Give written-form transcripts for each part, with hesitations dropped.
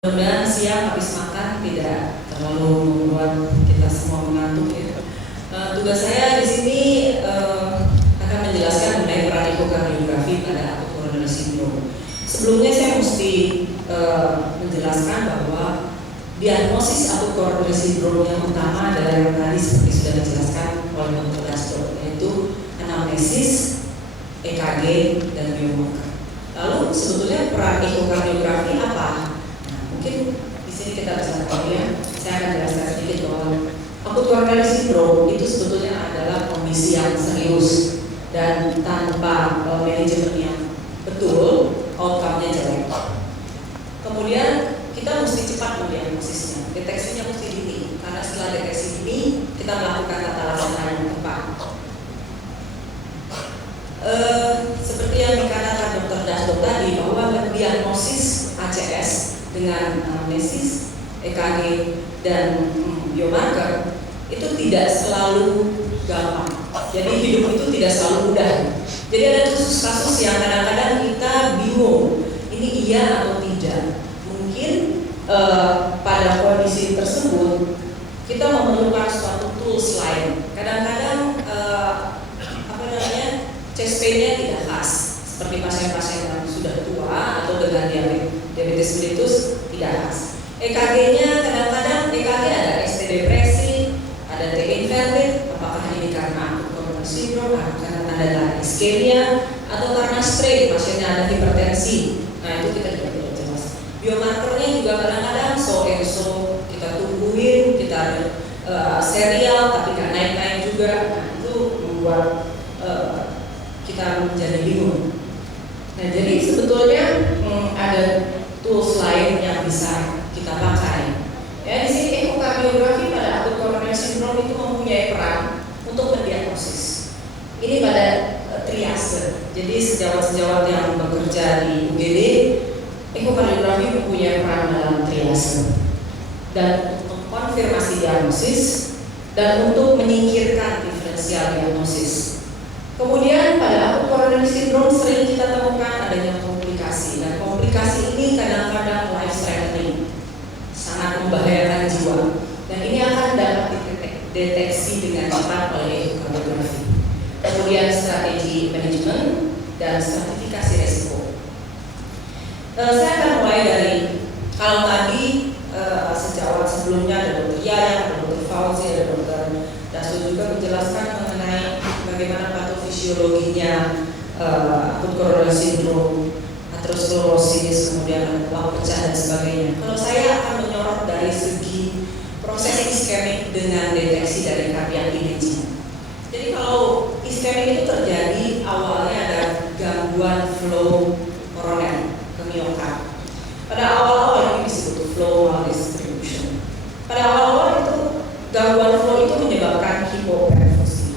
Mudah-mudahan siang habis makan tidak terlalu membuat kita semua mengantuk ya. Tugas saya di sini akan menjelaskan mengenai peran ekokardiografi pada akut coronary syndrome. Sebelumnya saya mesti menjelaskan bahwa diagnosis akut coronary syndrome yang utama adalah yang tadi seperti sudah dijelaskan oleh Dr. Dasto, yaitu anamnesis, EKG, dan biomarker. Lalu sebetulnya peran ekokardiografi apa? Mungkin di sini kita bisa tahu ya. Saya akan jelaskan sedikit bahwa akut coronary syndrome itu sebetulnya adalah kondisi yang serius dan tanpa manajemen yang betul, outcome-nya jelek. Kemudian kita mesti cepat mendiagnosisnya, deteksinya mesti dini, karena setelah deteksi dini kita melakukan tata laksana yang tepat. Seperti yang dikatakan Dr. Dasto tadi, bahwa diagnosis ACS dengan anamnesis, EKG, dan biomarker itu tidak selalu gampang. Jadi hidup itu tidak selalu mudah. Jadi ada kasus-kasus yang kadang-kadang kita bingung, ini iya atau tidak. Mungkin pada kondisi tersebut kita memerlukan suatu tools lain. Kadang-kadang chest pain-nya tidak khas, seperti pasien-pasien yang sudah tua atau dengan diabetes mellitus tidak khas. EKG-nya kadang-kadang EKG ada ST depresi, ada T inverted, apakah ini karena akut coronary syndrome, karena tanda-tanda iskemia, atau karena stroke, pasiennya ada hipertensi. Nah itu kita tidak jelas. Biomarkernya juga kadang-kadang so kita tungguin, kita serial tapi nggak naik-naik juga. Nah itu membuat kita menjadi bingung. Nah, jadi sebetulnya ada tools lain yang bisa kita pakai. Ya, di sini ekokardiografi pada akut coronary syndrome itu mempunyai peran untuk mendiagnosis. Ini pada triase. Jadi sejawat-sejawat yang bekerja di UGD, ekokardiografi mempunyai peran dalam triase dan untuk konfirmasi diagnosis dan untuk menyingkirkan diferensial diagnosis. Kemudian pada akut coronary syndrome sering kita temukan adanya komplikasi, dan komplikasi ini kadang-kadang life threatening, sangat membahayakan jiwa, dan ini akan dapat dideteksi dengan cepat oleh ekokardiografi. Kemudian strategi manajemen dan stratifikasi resiko. Saya akan mulai dari, kalau tadi sejawat sebelumnya ada Dr. Yaya, ada Dr. Fauzi, ada Dr. Dasto juga menjelaskan mengenai bagaimana patofisiologinya akut coronary syndrome, aterosklerosis, kemudian lap pecah dan sebagainya. Kalau saya akan menyorot dari segi proses iskemik dengan deteksi dari cardiac imaging. Jadi kalau iskemik itu terjadi awalnya ada gangguan flow koroner ke miokard. Pada awal-awal ini disebut flow maldistribution. Pada awal-awal itu gangguan flow itu menyebabkan hipoperfusi.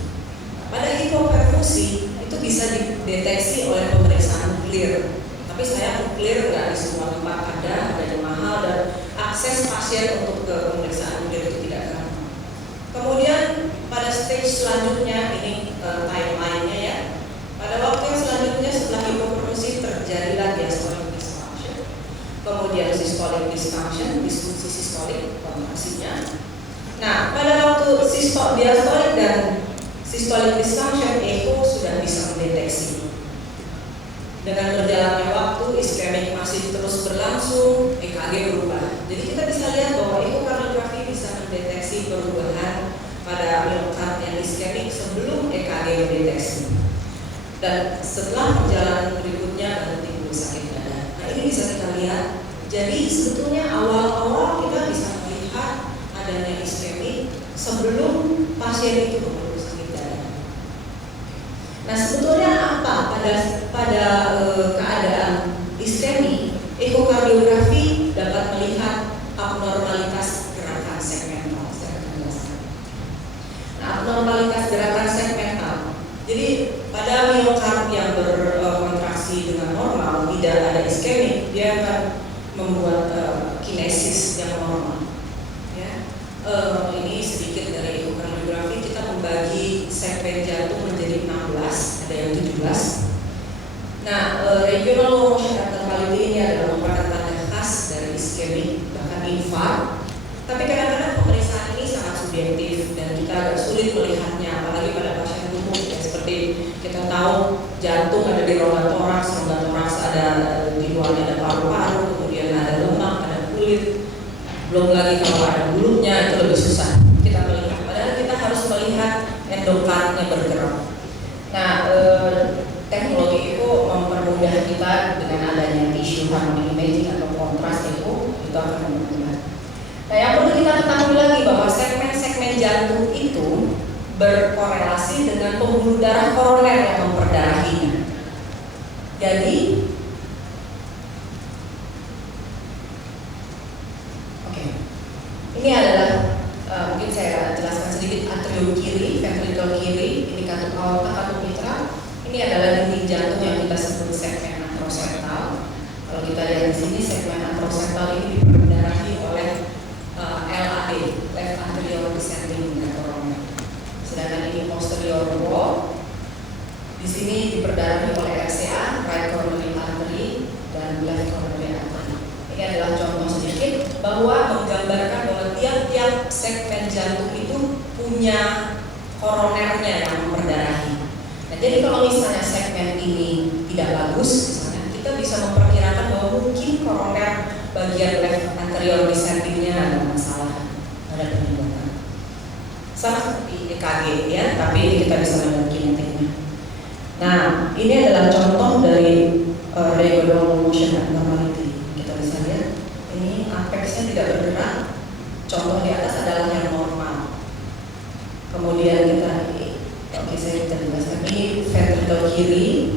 Pada hipoperfusi itu bisa dideteksi oleh pemeriksaan nuklir. Tapi saya nuklir nggak di semua tempat ada yang mahal, dan akses pasien untuk ke pemeriksaan nuklir itu tidak gampang. Kemudian pada stage selanjutnya, ini timeline-nya ya. Pada waktu yang selanjutnya setelah hipoperfusi terjadilah diastolic dysfunction. Kemudian systolic dysfunction, disfungsi sistolik kontraksinya. Nah, pada waktu diastolic dan systolic dysfunction, echo sudah bisa mendeteksi. Dengan berjalannya waktu, iskemik masih terus berlangsung, EKG berubah. Jadi kita bisa lihat bahwa ekokardiografi bisa mendeteksi perubahan pada miokard yang iskemik sebelum EKG mendeteksi. Dan setelah perjalanan berikutnya baru timbul sakit dada. Nah ini bisa kita lihat. Jadi sebetulnya awal-awal kita bisa melihat adanya iskemik sebelum pasien itu berubah sakit dada. Nah sebetulnya apa pada keadaan iskemik, ekokardiografi dapat melihat abnormalitas gerakan segmental. Nah abnormalitas gerakan segmental. Jadi pada miokard yang berkontraksi dengan normal, tidak ada iskemik, dia akan membuat kinesis yang normal. Ya. Ini sedikit dari ekokardiografi. Kita membagi segmen jantung menjadi 16, ada yang 17. Nah, regional low motion intervallic ini adalah merupakan tanda khas bahkan infark. Tapi kadang-kadang pemeriksaan ini sangat subjektif dan kita agak sulit melihatnya, apalagi pada pasien umum ya, seperti kita tahu jantung ada di rongga toraks ada di luarnya ada paru-paru, kemudian ada lemak, ada kulit, belum lagi kalau ada bulutnya itu lebih susah kita melihat. Padahal kita harus melihat endokardnya bergerak. Nah, teknologi itu mempermudah kita dengan adanya tissue harmonic imaging atau kontras itu akan mempermudah. Nah, yang perlu kita ketahui lagi bahwa segmen-segmen jantung itu berkorelasi dengan pembuluh darah koroner yang memperdarahinya. Jadi, ini adalah mungkin saya jelaskan sedikit atrium kiri, ventricle kiri, ini katup aorta, katup mitral. Ini adalah dinding jantung yang kita sebut segmen anteroseptal. Kalau kita lihat di sini segmen anteroseptal ini diperdarahi oleh LAD, left anterior descending coroner. Sedangkan ini posterior wall. Di sini diperdarahi oleh RCA, right coronary artery, dan left coronary artery. Ini adalah contoh sedikit bahwa menggambarkan bahwa tiap-tiap segmen jantung itu punya koronernya yang memperdarahi. Nah, jadi kalau misalnya segmen ini tidak bagus, misalnya, kita bisa memperkirakan bahwa mungkin koroner bagian left anterior descending-nya ada masalah, ada penyebabnya. Sama seperti EKG ya, tapi kita bisa melihat kinetiknya. Nah, ini adalah contoh dari radial motion abnormality. Kita bisa lihat, ini apexnya tidak bergerak. Contoh di atas adalah yang normal. Kemudian kita, oke saya bisa jelaskan. Ini ventricle kiri,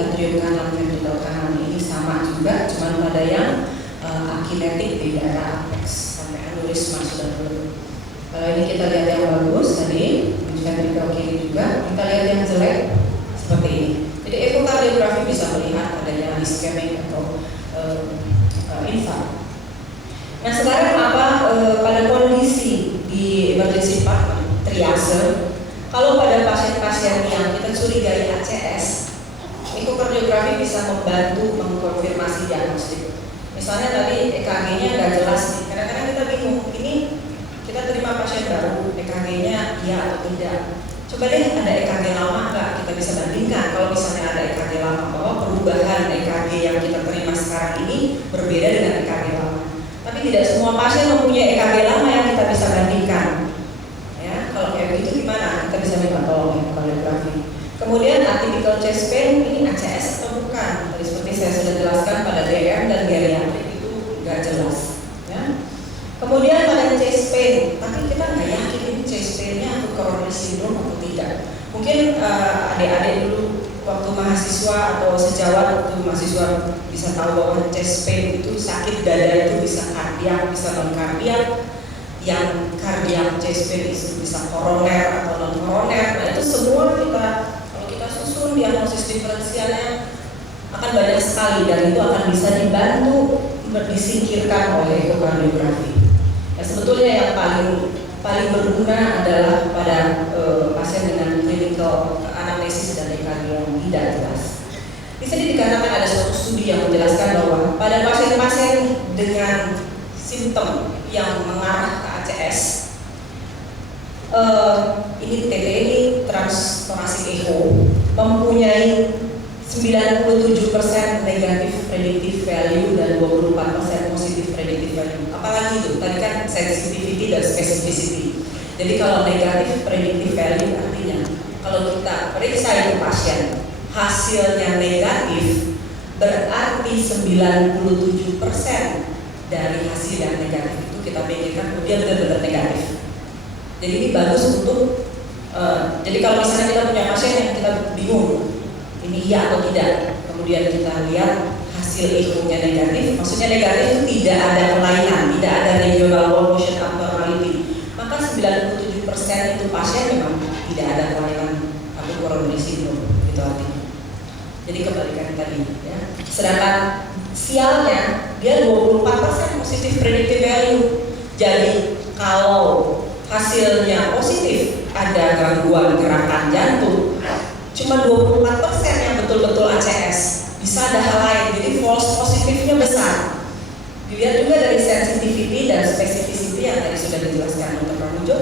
atrium kanan, ventricle kanan ini sama juga, cuman pada yang akinetik di daerah apex sampai aneurisma sudah turun. Kalau ini kita lihat yang bagus tadi, ventricle kiri juga. Kita lihat yang jelek seperti ini. Jadi ekokardiografi bisa melihat adanya ischemic atau infark. Nah sekarang apa pada kondisi di emergency department triase, kalau pada pasien-pasien yang kita curigai ACS, ekokardiografi bisa membantu mengkonfirmasi diagnostik. Misalnya tadi EKG-nya nggak jelas, kadang-kadang kita bingung, ini kita terima pasien baru, EKG-nya iya atau tidak. Coba deh ada EKG lama nggak, kita bisa bandingkan. Kalau misalnya ada EKG lama, bahwa perubahan EKG yang kita terima sekarang ini berbeda dengan EKG lama. Tapi tidak semua pasien mempunyai EKG lama yang kita bisa bandingkan. Ya, kalau kayak begitu gimana? Kita bisa minta tolong ekokardiografi. Kemudian atypical chest pain ini ACS atau bukan? Tadi seperti saya sudah jelaskan pada DM dan geriatrik itu nggak jelas. Ya. Kemudian pada chest pain, tapi kita nggak yakin ini chest pain-nya atau coronary syndrome atau tidak. Mungkin adik-adik dulu waktu mahasiswa atau sejawat waktu mahasiswa bisa tahu bahwa chest pain itu sakit dada itu bisa kardiak, bisa non kardiak. Yang kardiak chest pain itu bisa koroner atau non koroner. Nah itu semua kalau kita susun diagnosis diferensialnya akan banyak sekali dan itu akan bisa dibantu disingkirkan oleh ekokardiografi. Nah, sebetulnya yang paling berguna adalah pada pasien dengan clinical anamnesis dan EKG yang tidak jelas. Di sini dikatakan ada suatu studi yang menjelaskan bahwa pada pasien-pasien dengan simptom yang mengarah ke ACS, ini TTE, transthoracic echo, mempunyai 97% negatif predictive value dan 24% positif predictive value. Apalagi itu, tadi kan sensitivity dan specificity. Jadi kalau negatif predictive value artinya kalau kita periksa itu pasien hasilnya negatif, berarti 97% dari hasil yang negatif itu kita pikirkan dia benar-benar negatif. Jadi ini bagus untuk jadi kalau misalnya kita punya pasien yang kita bingung ini iya atau tidak, kemudian kita lihat hasil echo-nya negatif, maksudnya negatif itu tidak ada kelainan, tidak ada regional wall motion abnormality, maka 97% itu pasien memang tidak ada kelainan atau coronary syndrome, itu artinya. Jadi kebalikan tadi ya. Sedangkan sialnya dia 24% positif predictive value. Jadi kalau hasilnya positif ada gangguan gerakan jantung, cuma 24% yang betul-betul ACS, bisa ada hal lain, jadi false positifnya besar. Dilihat juga sensitivity dan specificity yang tadi sudah dijelaskan Dr. Pramujo.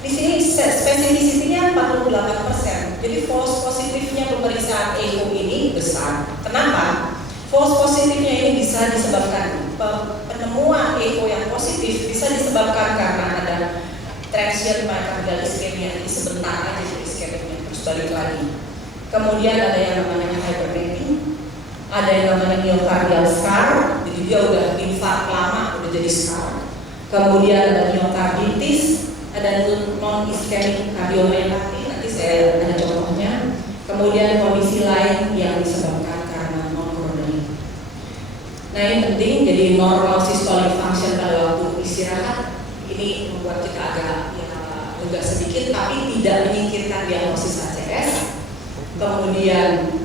Di sini spesifisitinya 48%. Jadi false positifnya pemeriksaan echo ini besar. Kenapa? False positifnya ini bisa disebabkan penemuan echo yang positif bisa disebabkan karena ada transient myocardial ischemia, ini sebentar aja jadi ischemia terus balik lagi. Kemudian ada yang namanya hypertension, ada yang namanya myocardial scar, jadi dia udah infark lama, udah jadi scar. Kemudian ada myocarditis, ada non-ischemic cardiomyopathy, nanti saya ada contohnya. Kemudian kondisi lain yang disebabkan karena non-coronary. Nah ini penting, jadi normal systolic function pada waktu istirahat ini membuat kita agak lega sedikit, tapi tidak menyingkirkan diagnosis ACS. Kemudian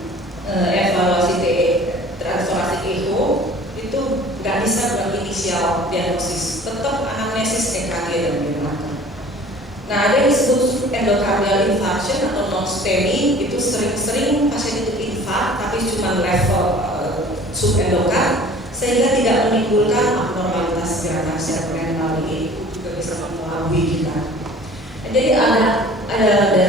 evaluasi transformasi echo itu nggak bisa berinisial diagnosis, tetap anamnesis EKG dan biomarker. Nah ada yang disebut endocardial infarction atau non-STEMI, itu sering-sering pasien itu infark tapi cuma level subendokard sehingga tidak menimbulkan abnormalitas gerakan cerebral, itu juga bisa mempengaruhi kita. Jadi ada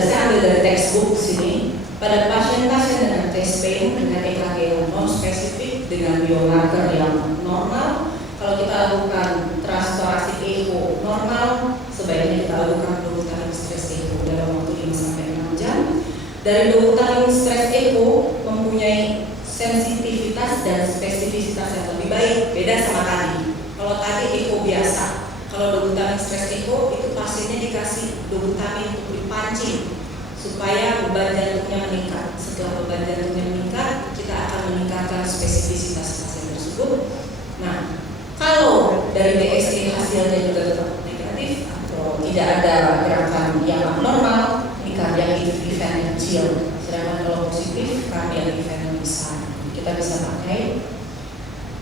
saya ambil dari textbook sini. Pada pasien-pasien dengan chest pain dengan EKG yang non-spesifik dengan biomarker yang normal, kalau kita lakukan transtorasi echo normal, sebaiknya kita lakukan dobutamine stress echo dalam waktu 5-6 jam. Dari dobutamine stress echo mempunyai sensitivitas dan spesifisitas yang lebih baik, beda sama tadi. Kalau tadi echo biasa, kalau dobutamine stress echo itu pasiennya dikasih dobutamine untuk dipancing supaya beban jantungnya meningkat. Setelah beban jantungnya meningkat, kita akan meningkatkan spesifisitas pasien tersebut. Nah, kalau dari DSE hasilnya juga tetap negatif atau tidak ada gerakan yang abnormal, ini cardiac event yang kecil. Sedangkan kalau positif, cardiac event yang besar, kita bisa pakai.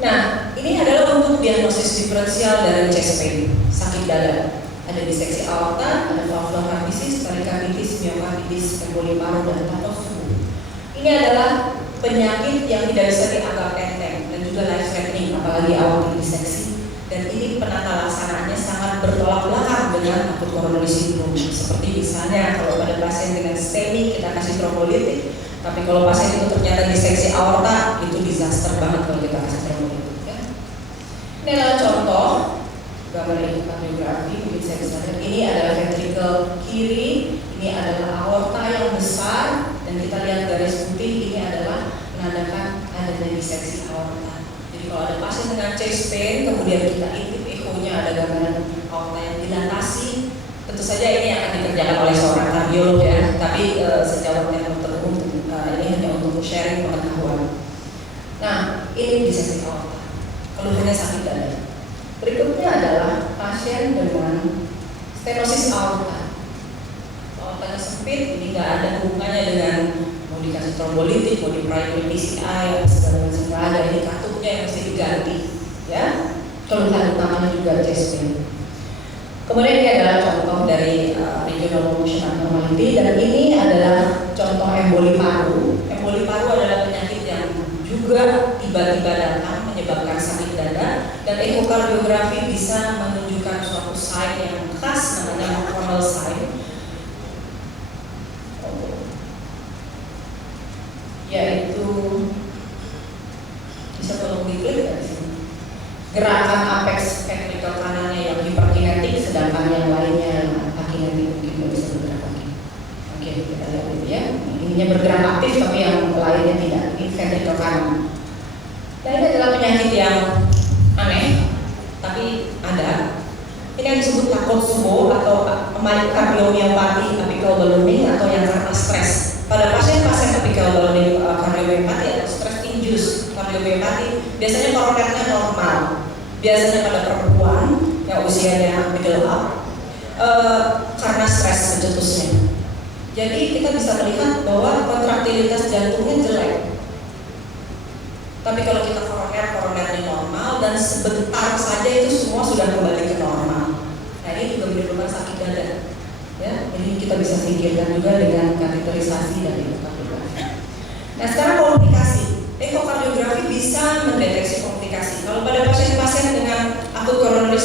Nah, ini adalah untuk diagnosis diferensial dari chest pain, sakit dada. Ada diseksi aorta, ada valvular heart disease, perikarditis, myokarditis, emboli paru, dan paru. Ini adalah penyakit yang tidak bisa dianggap enteng dan juga life threatening, apalagi aortic diseksi. Dan ini penata laksanaannya sangat bertolak belakang dengan akut coronary syndrome. Seperti misalnya kalau pada pasien dengan STEMI kita kasih trombolitik, tapi kalau pasien itu ternyata diseksi aorta, itu disaster banget kalau kita kasih trombolitik. Ya. Ini adalah contoh gambar ekokardiografi, mungkin saya bisa lihat. Ini adalah ventricle kiri, ini adalah aorta yang besar, dan kita lihat garis putih ini adalah menandakan adanya diseksi aorta. Jadi kalau ada pasien dengan chest pain, kemudian kita intip echonya ada gambaran aorta yang dilatasi, tentu saja ini akan dikerjakan oleh seorang kardiolog ya. Tapi sejauh yang tertentu ini hanya untuk sharing pengetahuan. Nah, ini diseksi aorta, keluhannya sakit dada. Berikutnya adalah pasien dengan stenosis aorta. Aortanya sempit, ini nggak ada hubungannya dengan mau dikasih trombolitik, mau di primary PCI, segala macam nggak ada. Ini katupnya yang mesti diganti, ya. Keluhan utamanya juga chest pain. Kemudian ini adalah contoh dari regional motion abnormality, dan ini adalah contoh emboli paru. Emboli paru adalah penyakit yang juga tiba-tiba datang menyebabkan sakit dada, dan ekokardiografi bisa menunjukkan suatu sign yang khas namanya coronal sign, yaitu bisa tolong diklik dari sini. Gerakan apex ventricle kanannya yang hiperkinetik, sedangkan yang lainnya yang akinetik mungkin nggak bisa bergerak lagi. Oke, kita lihat dulu ya. Ininya bergerak aktif tapi yang lainnya tidak. Ini ventricle kanan. Nah, ini adalah penyakit yang aneh, tapi ada. Ini yang disebut Takotsubo atau cardiomyopathy apical ballooning, atau yang karena stres. Pada pasien-pasien apical ballooning cardiomyopathy atau stress induced cardiomyopathy, biasanya koronernya normal. Biasanya pada perempuan yang usianya middle up karena stres mencetusnya. Jadi kita bisa melihat bahwa kontraktilitas jantungnya jelek. Tapi kalau kita koronernya normal dan sebentar saja itu semua sudah kembali ke normal. Nah ini juga menimbulkan sakit dada. Ya, ini kita bisa pikirkan juga dengan kateterisasi dan ekokardiografi. Nah sekarang komplikasi. Ekokardiografi bisa mendeteksi komplikasi. Kalau pada pasien-pasien dengan akut coronary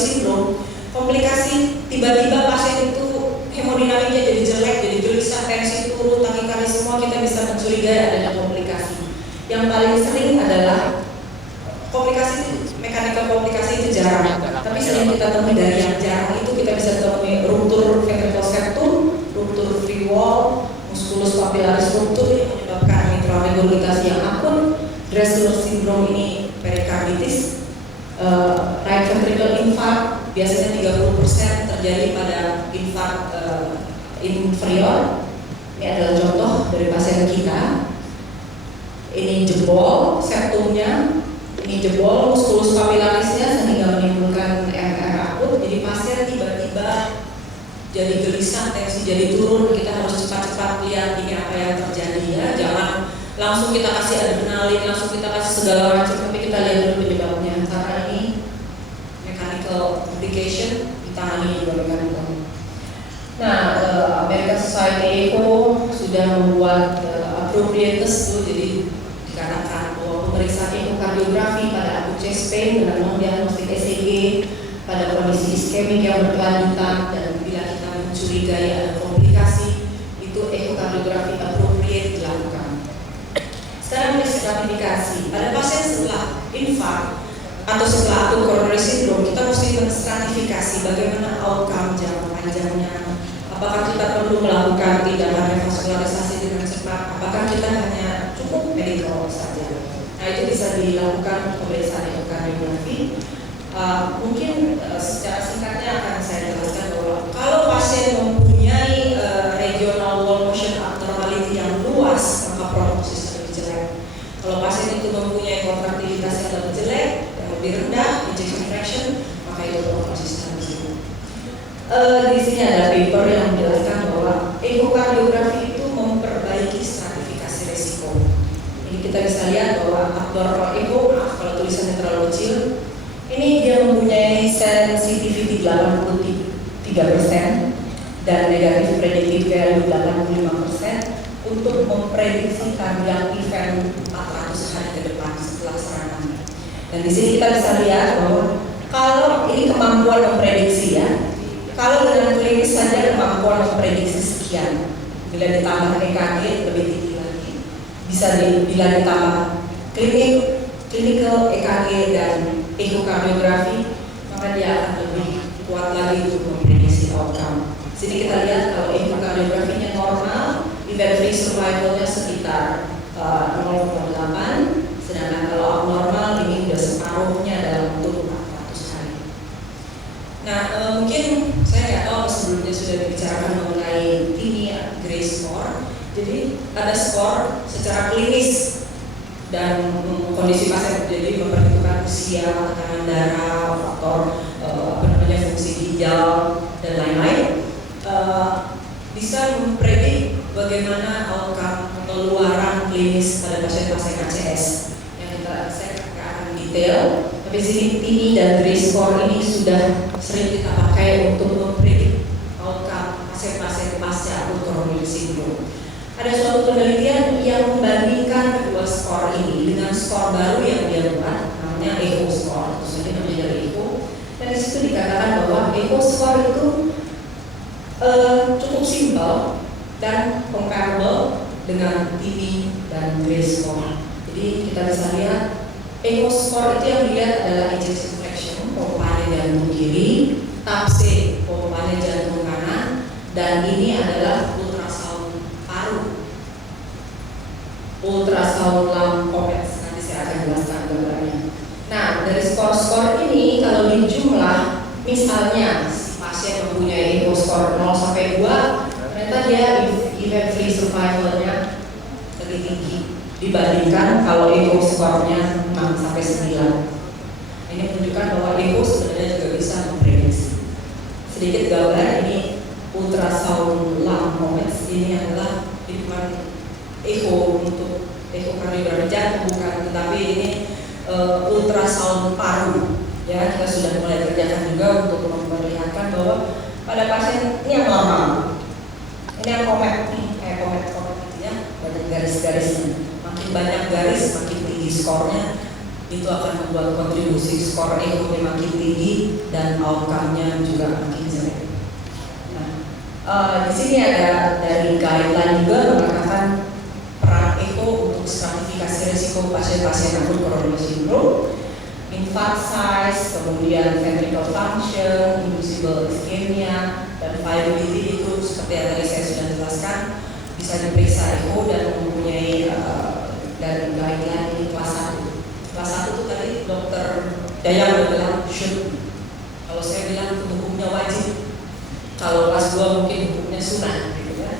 jarang, tapi sering kita temui dari yang jarang itu kita bisa temui ruptur ventricular septum, ruptur free wall, musculus papillaris ruptur yang menyebabkan mitral regurgitasi yang akut, Dressler syndrome ini perikarditis, right ventricular infarct biasanya 30% terjadi pada infark inferior. Ini adalah contoh dari pasien kita. Ini jebol septumnya, ini jebol musculus papillarisnya sehingga menimbulkan MR akut. Jadi pasien tiba-tiba jadi gelisah, tensi jadi turun, kita harus cepat-cepat lihat ini apa yang terjadi ya. Jangan langsung kita kasih adrenalin, langsung kita kasih segala macam, tapi kita lihat dulu penyebabnya. Karena ini mechanical complication, ditangani juga mechanical. Nah, American Society Echo sudah membuat appropriateness tuh, jadi dikatakan bahwa pemeriksaan ekokardiografi pada akut chest pain dengan non-diagnostik ECG pada kondisi iskemik yang berkelanjutan dan bila kita mencurigai ada komplikasi, itu ekokardiografi appropriate dilakukan. Sekarang stratifikasi pada pasien setelah infark atau setelah akut coronary syndrome, kita mesti menstratifikasi bagaimana outcome jangka panjangnya. Apakah kita perlu melakukan tindakan revaskularisasi dengan cepat? Apakah kita hanya cukup medical saja? Nah, itu bisa dilakukan pemeriksaan ekokardiografi. Mungkin secara singkatnya akan saya jelaskan bahwa kalau pasien mempunyai regional wall motion abnormality yang luas, maka prognosis lebih jelek. Kalau pasien itu mempunyai kontraktilitas yang lebih jelek, yang lebih rendah, ejection fraction, maka itu prognosis lebih jelek. Di sini ada paper yang menjelaskan bahwa ekokardiografi itu memperbaiki stratifikasi resiko. Ini kita bisa lihat bahwa abnormal echo, kalau tulisannya terlalu kecil, ini dia mempunyai sensitivity 83% dan negatif predictive value 85% untuk memprediksi cardiac event 400 hari ke depan setelah serangan. Dan di sini kita bisa lihat bahwa kalau ini kemampuan memprediksi ya. Kalau dengan klinis saja kemampuan memprediksi sekian, bila ditambah EKG lebih tinggi lagi. Bila ditambah clinical EKG dan ekokardiografi, maka dia akan lebih kuat lagi untuk memprediksi outcome. Sini kita lihat kalau ekokardiografinya normal, event free survivalnya sekitar 0,8, sedangkan kalau abnormal ini sudah separuhnya dalam waktu 400 hari. Nah, mungkin saya nggak tahu sebelumnya sudah dibicarakan mengenai TIMI Gray score. Jadi ada skor secara klinis dan kondisi pasien, jadi memperhitungkan usia, tekanan darah, faktor fungsi ginjal dan lain-lain, bisa mempredik bagaimana outcome pengeluaran klinis pada pasien-pasien ACS. Yang saya akan detail. Tapi sini TIMI dan Gray score ini sudah sering kita pakai untuk mempredik outcome pasien-pasien pasca akut coronary syndrome. Ada suatu penelitian yang membandingkan kedua skor ini dengan skor baru yang dia buat, namanya ECHO score, terus ini namanya dari ECHO. Dan di situ dikatakan bahwa ECHO score itu cukup simpel dan comparable dengan TIMI dan Gray score. Jadi kita bisa lihat ECHO score itu yang dilihat adalah ejection fraction, pompanya jantung kiri, TAP-C, pompanya jantung kanan, dan ini adalah ultrasound lung comet. Nanti saya akan jelaskan gambarnya. Nah, dari skor-skor ini kalau dijumlah, misalnya si pasien mempunyai echo score 0 sampai 2, ternyata dia event free survivalnya lebih tinggi dibandingkan kalau echo score-nya 6 sampai 9. Ini menunjukkan bahwa echo sebenarnya juga bisa memprediksi. Sedikit gambar, ini ultrasound lung comet. Ini adalah hitungan echo untuk ekokardiografi jantung bukan, tetapi ini ultrasound paru. Ya, kita sudah mulai kerjakan juga untuk memperlihatkan bahwa pada pasien ini yang normal, ini yang komet nih, kayak komet ya, banyak garis-garisnya. Makin banyak garis, makin tinggi skornya, itu akan membuat kontribusi skor echo makin tinggi dan outcome-nya juga makin jelek. Nah, di sini ada dari guideline juga mengatakan peran echo untuk stratifikasi risiko pasien-pasien akut coronary syndrome. infarct size, kemudian ventricle function, inducible ischemia, dan viability itu seperti yang tadi saya sudah jelaskan bisa diperiksa echo dan mempunyai dan guideline ini kelas 1. Kelas 1 itu tadi dokter Dayang udah bilang should. Kalau saya bilang itu hukumnya wajib. Kalau kelas 2 mungkin hukumnya sunnah gitu kan.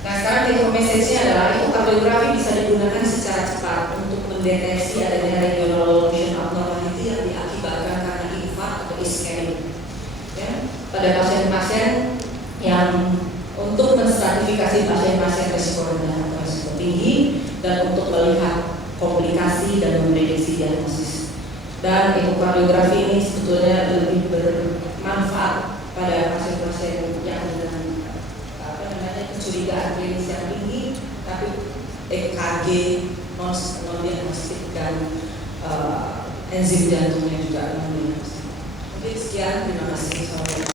Nah sekarang take message-nya adalah ekokardiografi bisa digunakan secara cepat untuk mendeteksi adanya regional motion abnormality yang diakibatkan karena infark atau ischemic. Ya, pada pasien-pasien yang untuk menstratifikasi pasien-pasien risiko rendah atau risiko tinggi dan untuk melihat komplikasi dan memprediksi diagnosis. Dan ekokardiografi ini sebetulnya lebih bermanfaat pada pasien-pasien yang dengan kecurigaan klinis yang tinggi, tapi EKG non-diagnostik dan enzim jantungnya juga non-diagnostik. Oke, sekian, terima kasih.